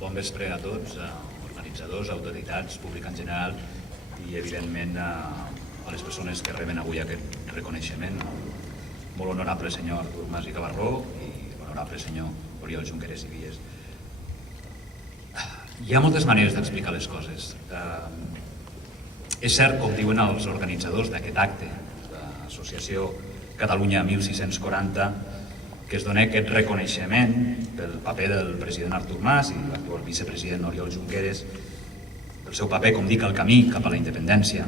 Bon vespre a tots, organitzadors, autoritats, públic en general i, evidentment, a les persones que reben avui aquest reconeixement. Molt honorable senyor Artur Mas i Gavarró i honorable senyor Oriol Junqueras i Vies. Hi ha moltes maneres d'explicar les coses. És cert, com diuen els organitzadors d'aquest acte, l'Associació Catalunya 1640, que es dona aquest reconeixement pel paper del president Artur Mas i l'actual vicepresident Oriol Junqueras, el seu paper, com dic, al camí cap a la independència.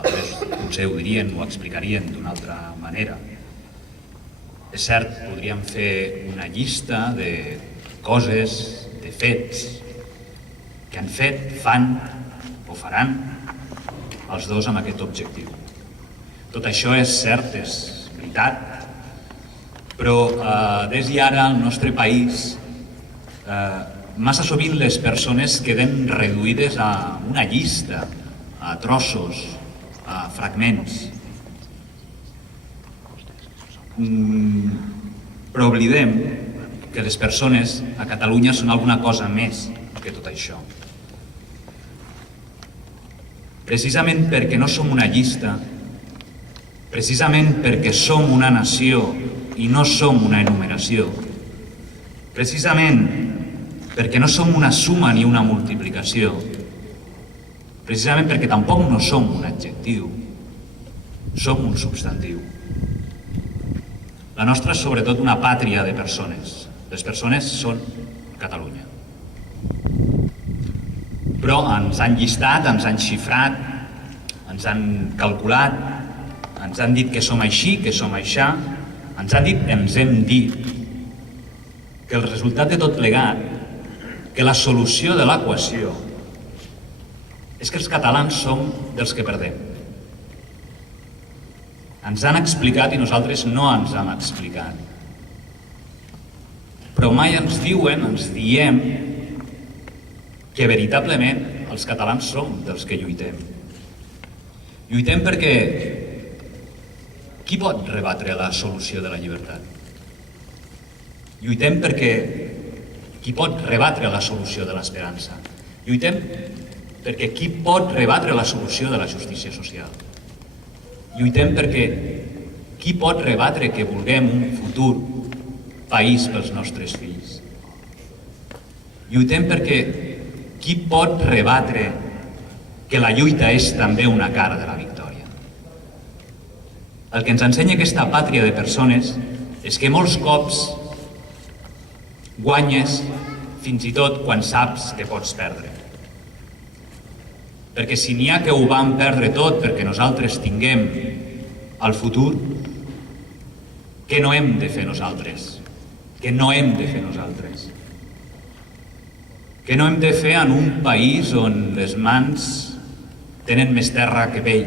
Altres potser ho dirien o ho explicarien d'una altra manera. És cert, podríem fer una llista de coses, de fets, que han fet, fan o faran els dos amb aquest objectiu. Tot això és cert, és veritat, però des d'ara al nostre país massa sovint les persones queden reduïdes a una llista, a trossos, a fragments. Però oblidem que les persones a Catalunya són alguna cosa més que tot això. Precisament perquè no som una llista, precisament perquè som una nació i no som una enumeració, precisament perquè no som una suma ni una multiplicació, precisament perquè tampoc no som un adjectiu, som un substantiu. La nostra és sobretot una pàtria de persones. Les persones són Catalunya. Però ens han llistat, ens han xifrat, ens han calculat, ens han dit que som així, que som aixà, ens han dit, ens hem dit, que el resultat de tot plegat, que la solució de l'equació és que els catalans som dels que perdem. Ens han explicat i nosaltres no ens hem explicat. Però mai ens diuen, ens diem, que veritablement els catalans som dels que lluitem. Lluitem perquè qui pot rebatre la solució de la llibertat? Lluitem perquè qui pot rebatre la solució de l'esperança? Lluitem perquè qui pot rebatre la solució de la justícia social? Lluitem perquè qui pot rebatre que vulguem un futur país pels nostres fills? Lluitem perquè qui pot rebatre que la lluita és també una cara de la victòria? El que ens ensenya aquesta pàtria de persones és que molts cops guanyes fins i tot quan saps que pots perdre. Perquè si n'hi ha que ho vam perdre tot perquè nosaltres tinguem el futur, què no hem de fer nosaltres? Què no hem de fer nosaltres? Què no hem de fer en un país on les mans tenen més terra que pell?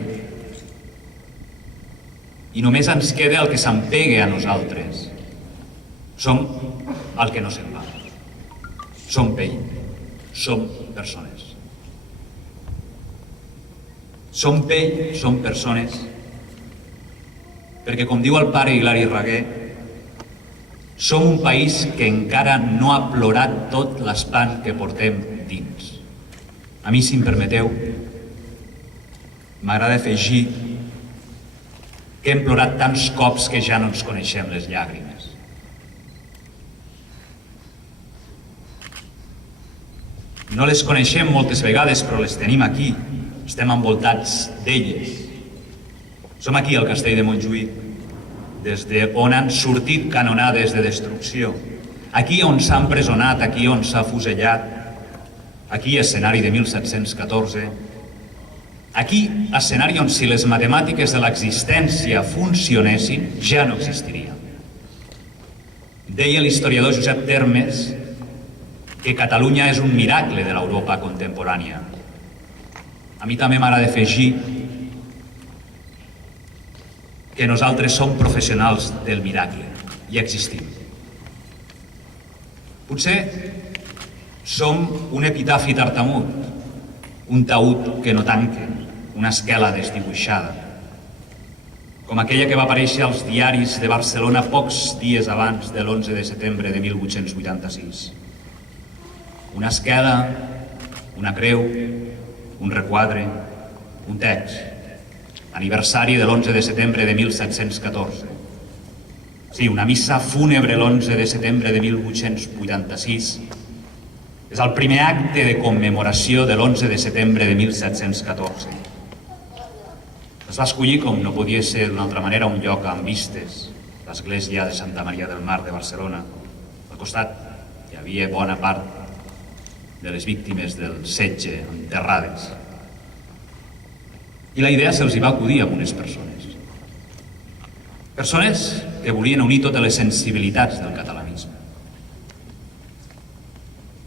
I només ens queda el que s'empegue a nosaltres. Som el que no se'n va. Som pell. Som persones. Som pell, som persones, perquè, com diu el pare Hilari Raguer, som un país que encara no ha plorat tot l'espant que portem dins. A mi, si em permeteu, m'agrada afegir que hem plorat tants cops que ja no ens coneixem les llàgrimes. No les coneixem moltes vegades, però les tenim aquí. Estem envoltats d'elles. Som aquí al castell de Montjuïc, des d'on han sortit canonades de destrucció. Aquí on s'ha empresonat, aquí on s'ha fusellat, aquí escenari de 1714, aquí escenari on si les matemàtiques de l'existència funcionessin ja no existiria. Deia l'historiador Josep Termes que Catalunya és un miracle de l'Europa contemporània. A mi també m'agrada afegir que nosaltres som professionals del miracle i existim. Potser som un epitafi tartamut, un taüt que no tanca, una esquela desdibuixada, com aquella que va aparèixer als diaris de Barcelona pocs dies abans de l'11 de setembre de 1886. una esquela, una creu, un requadre, un text. Aniversari de l'11 de setembre de 1714. Sí, una missa fúnebre l'11 de setembre de 1886. És el primer acte de commemoració de l'11 de setembre de 1714. Es va escollir, com no podia ser d'una altra manera, un lloc amb vistes, l'església de Santa Maria del Mar de Barcelona. Al costat hi havia bona part de les víctimes del setge enterrades. I la idea se'ls hi va acudir a unes persones. Persones que volien unir totes les sensibilitats del catalanisme.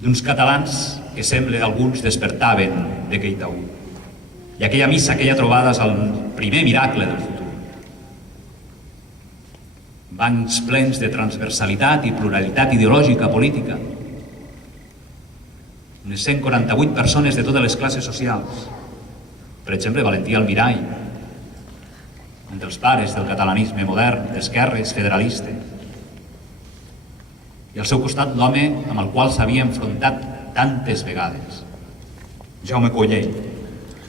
D'uns catalans que sembla alguns despertaven d'aquell taüt. I aquella missa, aquella trobada és el primer miracle del futur. Bancs plens de transversalitat i pluralitat ideològica política. Unes 148 persones de totes les classes socials. Per exemple, Valentí Almirall, un dels pares del catalanisme modern, d'esquerres, federalista. I al seu costat l'home amb el qual s'havia enfrontat tantes vegades, Jaume Collell,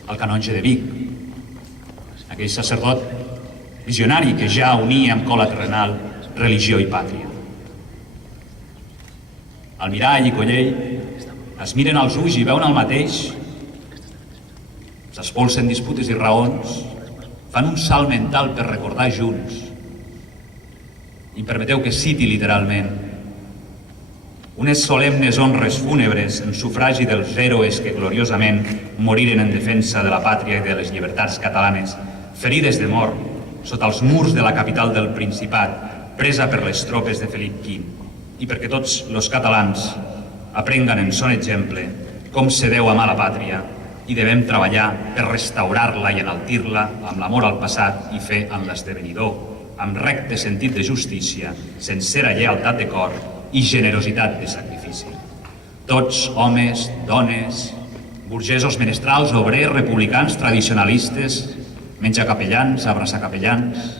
el canonge de Vic, aquell sacerdot visionari que ja unia amb cola terrenal religió i pàtria. Almirall i Collell es miren als ulls i veuen el mateix, s'espolsen disputes i raons, fan un salt mental per recordar junts. I permeteu que citi literalment unes solemnes honres fúnebres en sufragi dels héroes que gloriosament moriren en defensa de la pàtria i de les llibertats catalanes, ferides de mort sota els murs de la capital del Principat, presa per les tropes de Felip V, i perquè tots els catalans aprenguen en son exemple com se deu amar la pàtria i devem treballar per restaurar-la i enaltir-la amb l'amor al passat i fer en l'esdevenidor, amb recte sentit de justícia, sincera lleialtat de cor i generositat de sacrifici. Tots, homes, dones, burgesos, menestrals, obrers, republicans, tradicionalistes, menjacapellans, abraçacapellans,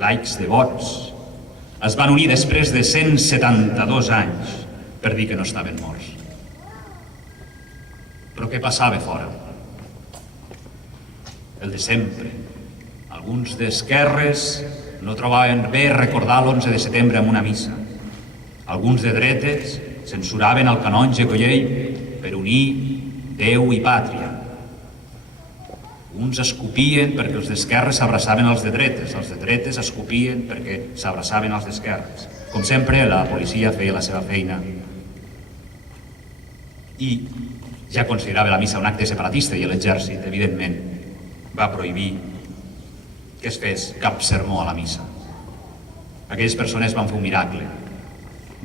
laics devots, es van unir després de 172 anys per dir que no estaven morts. Però què passava fora? El de sempre. Alguns d'esquerres no trobaven bé recordar l'11 de setembre en una missa. Alguns de dretes censuraven el canonge Collell per unir Déu i pàtria. Uns escopien perquè els d'esquerres s'abraçaven als de dretes escopien perquè s'abraçaven als d'esquerres. Com sempre, la policia feia la seva feina i ja considerava la missa un acte separatista i l'exèrcit, evidentment, va prohibir que es fes cap sermó a la missa. Aquelles persones van fer un miracle.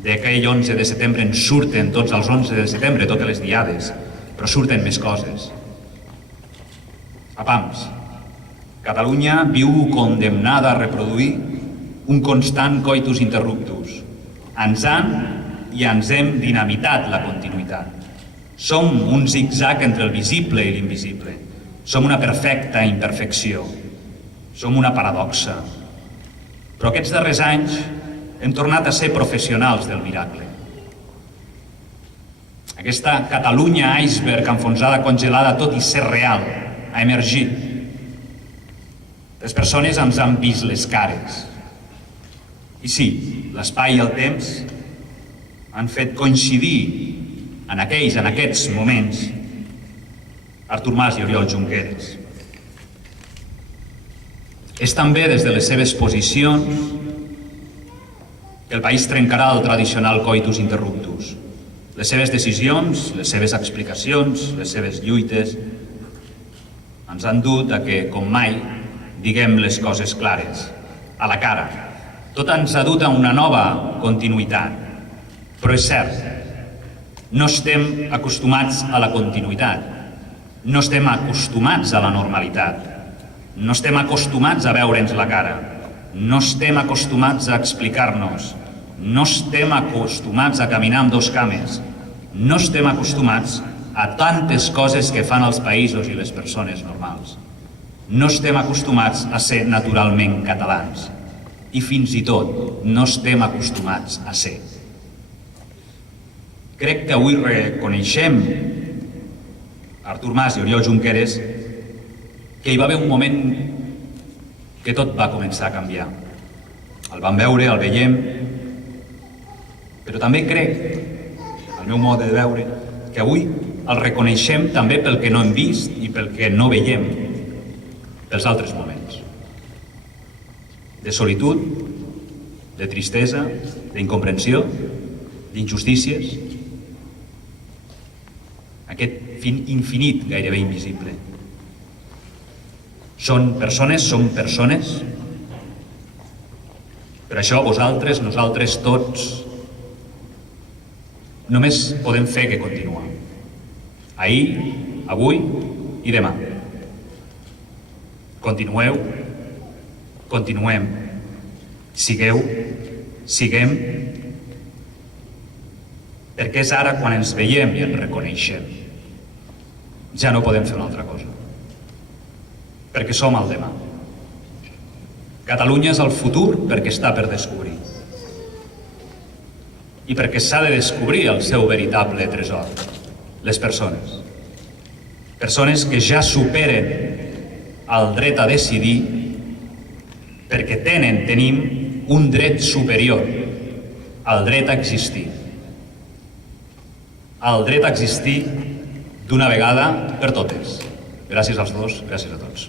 D'aquell 11 de setembre en surten tots els 11 de setembre, totes les diades, però surten més coses. A pams, Catalunya viu condemnada a reproduir un constant coitus interruptus. Ens han i ens hem dinamitat la continuïtat. Som un zig-zag entre el visible i l'invisible. Som una perfecta imperfecció. Som una paradoxa. Però aquests darrers anys hem tornat a ser professionals del miracle. Aquesta Catalunya iceberg enfonsada, congelada, tot i ser real, ha emergit. Les persones ens han vist les cares. I sí, l'espai i el temps han fet coincidir en aquests moments, Artur Mas i Oriol Junqueras. És també des de les seves posicions que el país trencarà el tradicional coitus interruptus. Les seves decisions, les seves explicacions, les seves lluites ens han dut a que, com mai, diguem les coses clares, a la cara. Tot ens ha dut a una nova continuïtat. Però és cert, no estem acostumats a la continuïtat, no estem acostumats a la normalitat, no estem acostumats a veure'ns la cara, no estem acostumats a explicar-nos, no estem acostumats a caminar amb dos cames, no estem acostumats a tantes coses que fan els països i les persones normals. No estem acostumats a ser naturalment catalans i fins i tot no estem acostumats a ser crec que avui reconeixem Artur Mas i Oriol Junqueras que hi va haver un moment que tot va començar a canviar. El vam veure, el veiem, però també crec, al meu mode de veure, que avui el reconeixem també pel que no hem vist i pel que no veiem, pels altres moments. De solitud, de tristesa, d'incomprensió, d'injustícies, aquest fin infinit gairebé invisible. Són persones, som persones. Per això vosaltres, nosaltres tots, només podem fer que continuar. Ahir, avui i demà. Continueu, continuem, sigueu, siguem, perquè és ara quan ens veiem i ens reconeixem. Ja no podem fer una altra cosa, perquè som el demà. Catalunya és el futur perquè està per descobrir i perquè s'ha de descobrir el seu veritable tresor, les persones. Persones que ja superen el dret a decidir perquè tenim un dret superior, el dret a existir. El dret a existir d'una vegada per totes. Gràcies als dos, gràcies a tots.